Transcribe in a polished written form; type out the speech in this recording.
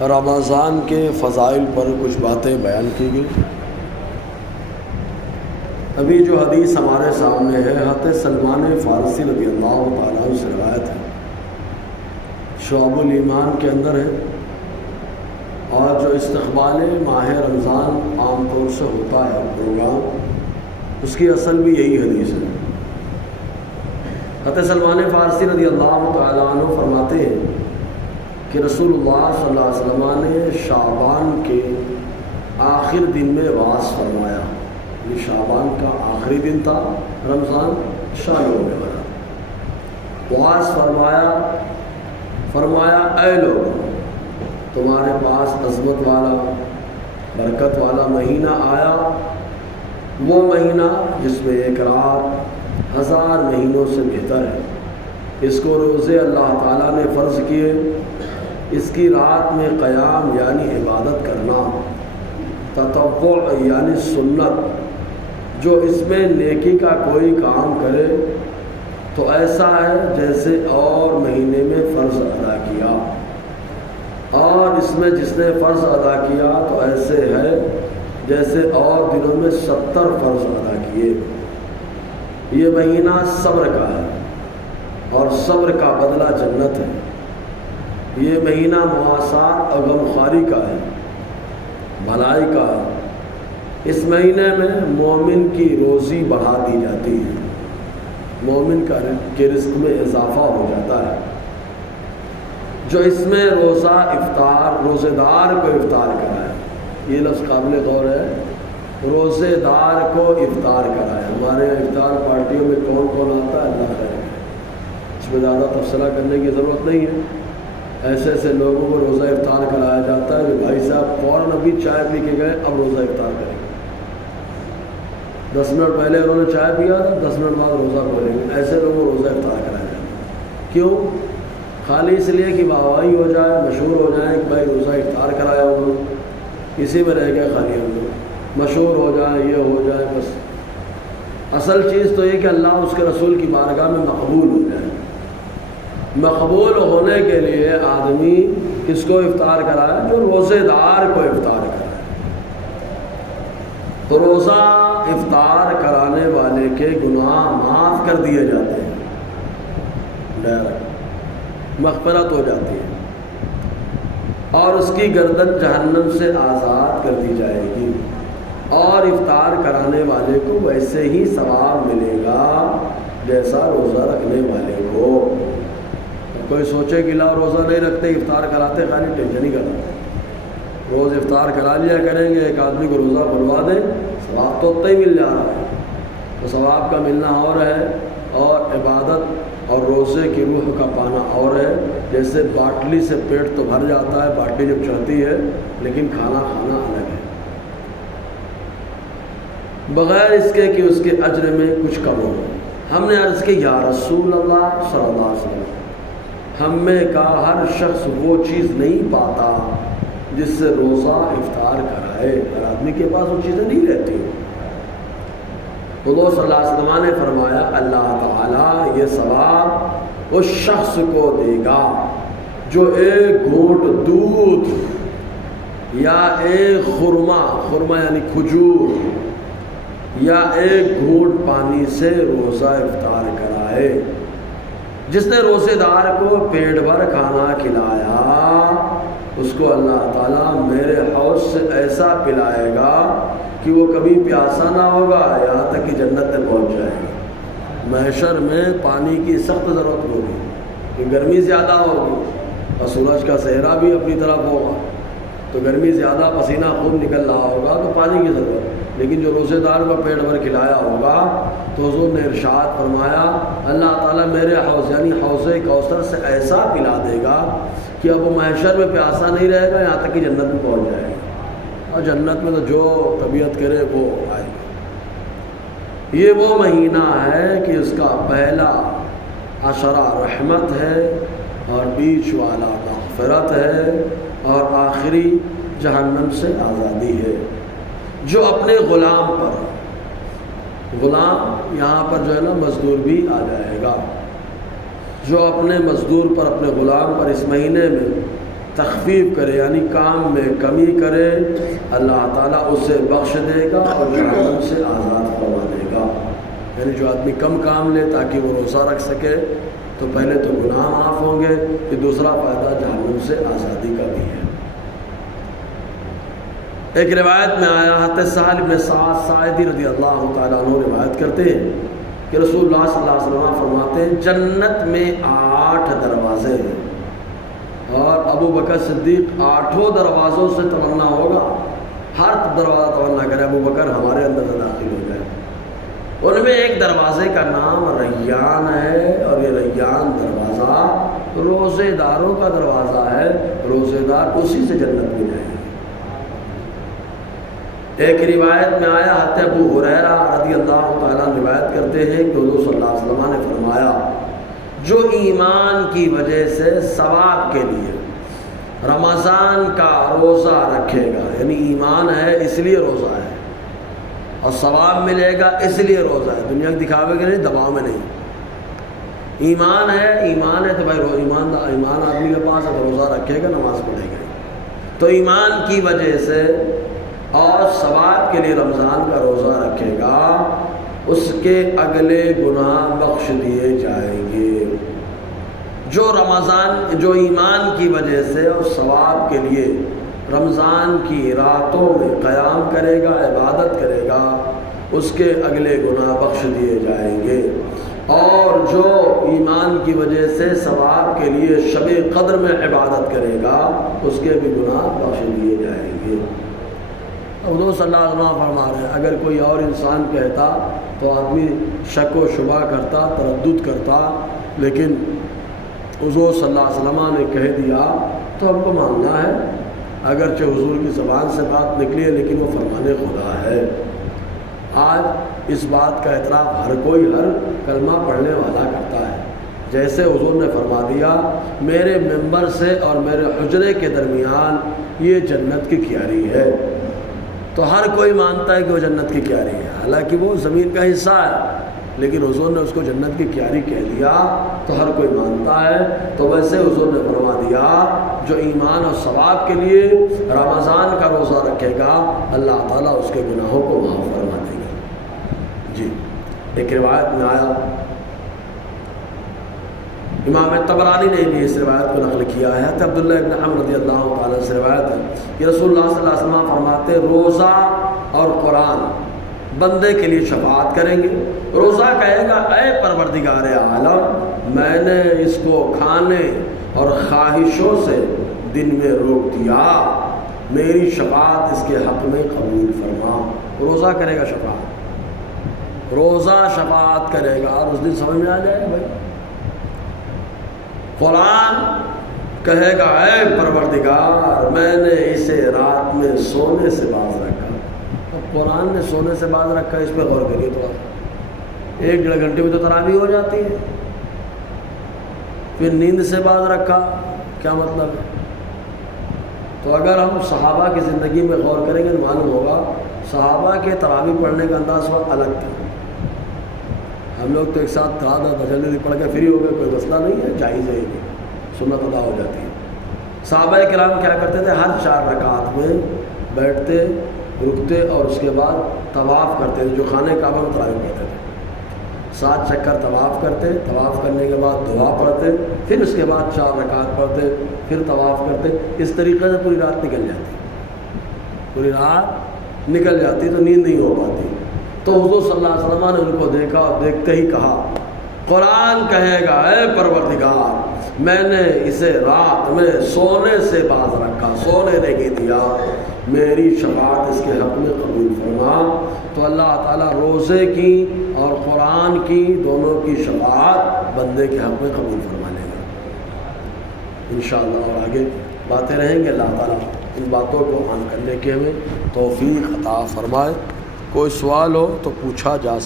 رمضان کے فضائل پر کچھ باتیں بیان کی گئی۔ ابھی جو حدیث ہمارے سامنے ہے حضرت سلمان فارسی رضی اللہ تعالیٰ عنہ سے روایت ہے، شعب الایمان کے اندر ہے، اور جو استقبال ماہ رمضان عام طور سے ہوتا ہے پروگرام، اس کی اصل بھی یہی حدیث ہے۔ حضرت سلمان فارسی رضی اللہ تعالیٰ عنہ فرماتے ہیں کہ رسول اللہ صلی اللہ علیہ وسلم نے شعبان کے آخر دن میں واعظ فرمایا، یہ شعبان کا آخری دن تھا، رمضان شروع ہونے والا، واعظ فرمایا اے لوگ، تمہارے پاس عظمت والا برکت والا مہینہ آیا، وہ مہینہ جس میں ایک رات 1000 مہینوں سے بہتر ہے، اس کو روزے اللہ تعالیٰ نے فرض کیے، اس کی رات میں قیام یعنی عبادت کرنا، تطوع یعنی سنت، جو اس میں نیکی کا کوئی کام کرے تو ایسا ہے جیسے اور مہینے میں فرض ادا کیا، اور اس میں جس نے فرض ادا کیا تو ایسے ہے جیسے اور دنوں میں 70 فرض ادا کیے۔ یہ مہینہ صبر کا ہے، اور صبر کا بدلہ جنت ہے۔ یہ مہینہ مواسات اور غمخواری کا ہے، بھلائی کا ہے۔ اس مہینے میں مومن کی روزی بڑھا دی جاتی ہے، مومن کے رزق میں اضافہ ہو جاتا ہے۔ جو اس میں روزہ افطار، روزے دار کو افطار کرائے، یہ لفظ قابل غور ہے، روزے دار کو افطار کرائے۔ ہمارے افطار پارٹیوں میں کون کون آتا ہے اللہ خیر ہے، اس میں زیادہ تبصرہ کرنے کی ضرورت نہیں ہے۔ ایسے ایسے لوگوں کو روزہ افطار کرایا جاتا ہے کہ بھائی صاحب فوراً ابھی چائے پی کے گئے، اب روزہ افطار کریں گے، 10 منٹ پہلے انہوں نے چائے پیا تھا، 10 منٹ بعد روزہ کھولیں گے۔ ایسے لوگوں کو روزہ افطار کرایا جاتا ہے، کیوں؟ خالی اس لیے کہ واہواہی ہو جائے، مشہور ہو جائے کہ بھائی روزہ افطار کرایا انہوں نے، اسی میں رہ گئے خالی ہم لوگ، مشہور ہو جائے، یہ ہو جائے بس۔ اصل چیز تو یہ کہ اللہ اس کے رسول کی بارگاہ میں مقبول ہو جائے۔ مقبول ہونے کے لیے آدمی کس کو افطار کرائے؟ جو روزے دار کو افطار کرائے۔ تو روزہ افطار کرانے والے کے گناہ معاف کر دیے جاتے ہیں، ڈائریکٹ مغفرت ہو جاتی ہے، اور اس کی گردن جہنم سے آزاد کر دی جائے گی، اور افطار کرانے والے کو ویسے ہی ثواب ملے گا جیسا روزہ رکھنے والے کو۔ کوئی سوچے کہ لا روزہ نہیں رکھتے افطار کراتے، خالی ٹینشن ہی کرتا، روز افطار کرا لیا کریں گے، ایک آدمی کو روزہ کھلوا دیں، ثواب تو اتنا ہی مل جا رہا ہے۔ تو ثواب کا ملنا اور ہے، اور عبادت اور روزے کی روح کا پانا اور ہے۔ جیسے باٹلی سے پیٹ تو بھر جاتا ہے باٹلی جب چڑھتی ہے، لیکن کھانا الگ ہے، بغیر اس کے کہ اس کے اجر میں کچھ کم ہو۔ ہم نے عرض کی یا رسول اللہ صلی اللہ علیہ وسلم، ہم میں کا ہر شخص وہ چیز نہیں پاتا جس سے روزہ افطار کرائے، ہر آدمی کے پاس وہ چیزیں نہیں رہتی۔ حضور صلی اللہ علیہ وسلم نے فرمایا اللہ تعالیٰ یہ ثواب اس شخص کو دے گا جو ایک گھونٹ دودھ یا ایک خرما یعنی کھجور یا ایک گھونٹ پانی سے روزہ افطار کرائے۔ جس نے روزے دار کو پیٹ بھر کھانا کھلایا، اس کو اللہ تعالیٰ میرے حوض سے ایسا پلائے گا کہ وہ کبھی پیاسا نہ ہوگا، یہاں تک کہ جنت تک پہنچ جائے گا۔ محشر میں پانی کی سخت ضرورت ہوگی کہ گرمی زیادہ ہوگی، اور سورج کا صحرا بھی اپنی طرف ہوگا، تو گرمی زیادہ، پسینہ خون نکل رہا ہوگا تو پانی کی ضرورت۔ لیکن جو روزے دار کو پیٹ بھر کھلایا ہوگا تو حضور نے ارشاد فرمایا اللہ تعالیٰ میرے حوض یعنی حوض کوثر سے ایسا پلا دے گا کہ اب وہ محشر میں پیاسا نہیں رہے گا، یہاں تک کہ جنت میں پہنچ جائے گا، اور جنت میں تو جو طبیعت کرے وہ آئے گا۔ یہ وہ مہینہ ہے کہ اس کا پہلا عشرہ رحمت ہے، اور بیچ والا مغفرت ہے، اور آخری جہنم سے آزادی ہے۔ جو اپنے غلام پر، غلام یہاں پر جو ہے نا مزدور بھی آ جائے گا، جو اپنے مزدور پر، اپنے غلام پر اس مہینے میں تخفیف کرے یعنی کام میں کمی کرے، اللہ تعالیٰ اسے بخش دے گا اور جہنم سے آزاد فرما دے گا۔ یعنی جو آدمی کم کام لے تاکہ وہ روزہ رکھ سکے تو پہلے تو گناہ معاف ہوں گے، پھر دوسرا فائدہ جہنم سے آزادی کا بھی ہے۔ ایک روایت میں آیا، حضرت سہل بن سعد ساعدی رضی اللہ تعالیٰ عنہ روایت کرتے ہیں کہ رسول اللہ صلی اللہ علیہ وسلم فرماتے ہیں جنت میں 8 دروازے ہیں، اور ابو بکر صدیق 8 دروازوں سے تمنا ہوگا، ہر دروازہ تمنا کرے ابو بکر ہمارے اندر سے داخل ہو جائے۔ ان میں ایک دروازے کا نام ریان ہے، اور یہ ریان دروازہ روزے داروں کا دروازہ ہے، روزے دار اسی سے جنت میں جائیں گے۔ ایک روایت میں آیا، حضرت ابو ہریرہ رضی اللہ تعالیٰ روایت کرتے ہیں کہ حضور صلی اللہ علیہ وسلم نے فرمایا جو ایمان کی وجہ سے ثواب کے لیے رمضان کا روزہ رکھے گا، یعنی ایمان ہے اس لیے روزہ ہے اور ثواب ملے گا اس لیے روزہ ہے، دنیا کے دکھاوے کے نہیں، دباؤ میں نہیں، ایمان ہے تو بھائی ایمان آدمی کے پاس ہے تو روزہ رکھے گا، نماز پڑھے گا، تو ایمان کی وجہ سے اور ثواب کے لیے رمضان کا روزہ رکھے گا، اس کے اگلے گناہ بخش دیے جائیں گے۔ جو ایمان کی وجہ سے اور ثواب کے لیے رمضان کی راتوں میں قیام کرے گا، عبادت کرے گا، اس کے اگلے گناہ بخش دیے جائیں گے، اور جو ایمان کی وجہ سے ثواب کے لیے شب قدر میں عبادت کرے گا، اس کے بھی گناہ بخش دیے جائیں گے۔ حضور صلی اللہ علیہ وسلم فرما رہے ہیں اگر کوئی اور انسان کہتا تو آدمی شک و شبہ کرتا، تردد کرتا، لیکن حضور صلی اللہ علیہ وسلم نے کہہ دیا تو ہم کو ماننا ہے، اگرچہ حضور کی زبان سے بات نکلی ہے لیکن وہ فرمان خدا ہے۔ آج اس بات کا اعتراف ہر کوئی ہر کلمہ پڑھنے والا کرتا ہے، جیسے حضور نے فرما دیا میرے ممبر سے اور میرے حجرے کے درمیان یہ جنت کی کیاری ہے، تو ہر کوئی مانتا ہے کہ وہ جنت کی کیاری ہے، حالانکہ وہ زمین کا حصہ ہے، لیکن حضور نے اس کو جنت کی کیاری کہہ دیا تو ہر کوئی مانتا ہے۔ تو ویسے حضور نے فرما دیا جو ایمان اور ثواب کے لیے رمضان کا روزہ رکھے گا، اللہ تعالیٰ اس کے گناہوں کو معاف فرما دے گا۔ جی ایک روایت میں آیا، امام طبرانی نے بھی اس روایت کو نقل کیا ہے، حضرت عبداللہ ابن عمرو رضی اللہ تعالیٰ سے روایت ہے کہ رسول اللہ صلی اللہ علیہ وسلم فرماتے روزہ اور قرآن بندے کے لیے شفاعت کریں گے۔ روزہ کہے گا اے پروردگار عالم میں نے اس کو کھانے اور خواہشوں سے دن میں روک دیا، میری شفاعت اس کے حق میں قبول فرما۔ روزہ کرے گا شفاعت، روزہ شفاعت کرے گا، اور اس دن سمجھ میں آ جائے گا بھائی۔ قرآن کہے گا اے پروردگار میں نے اسے رات میں سونے سے باز رکھا۔ اب قرآن نے سونے سے باز رکھا، اس پہ غور کریے تھوڑا، 1-1.5 گھنٹے میں تو تراویح ہو جاتی ہے، پھر نیند سے باز رکھا، کیا مطلب ہے؟ تو اگر ہم صحابہ کی زندگی میں غور کریں گے تو معلوم ہوگا صحابہ کے تراویح پڑھنے کا انداز وقت الگ تھا۔ ہم لوگ تو ایک ساتھ رات جلدی پڑھ کے فری ہو گئے، کوئی مسئلہ نہیں ہے، جائز ہے، سنت ادا ہو جاتی ہے۔ صحابہ کرام کیا کرتے تھے، ہر 4 رکعت میں بیٹھتے رکتے اور اس کے بعد طواف کرتے تھے، جو خانہ کعبہ میں تراویح پڑھتے تھے، 7 چکر طواف کرتے، طواف کرنے کے بعد دعا پڑھتے، پھر اس کے بعد 4 رکعت پڑھتے، پھر طواف کرتے، اس طریقے سے پوری رات نکل جاتی، پوری رات نکل جاتی تو نیند نہیں ہو پاتی۔ تو حضور صلی اللہ علیہ وسلم نے ان کو دیکھا اور دیکھتے ہی کہا قرآن کہے گا اے پروردگار میں نے اسے رات میں سونے سے باز رکھا، سونے نہیں دیا، میری شفاعت اس کے حق میں قبول فرما۔ تو اللہ تعالیٰ روزے کی اور قرآن کی دونوں کی شفاعت بندے کے حق میں قبول فرما لے گا انشاءاللہ، اور آگے باتیں رہیں گے۔ اللہ تعالیٰ ان باتوں کو عمل کرنے کے ہمیں توفیق عطا فرمائے۔ کوئی سوال ہو تو پوچھا جا سکتا ہے۔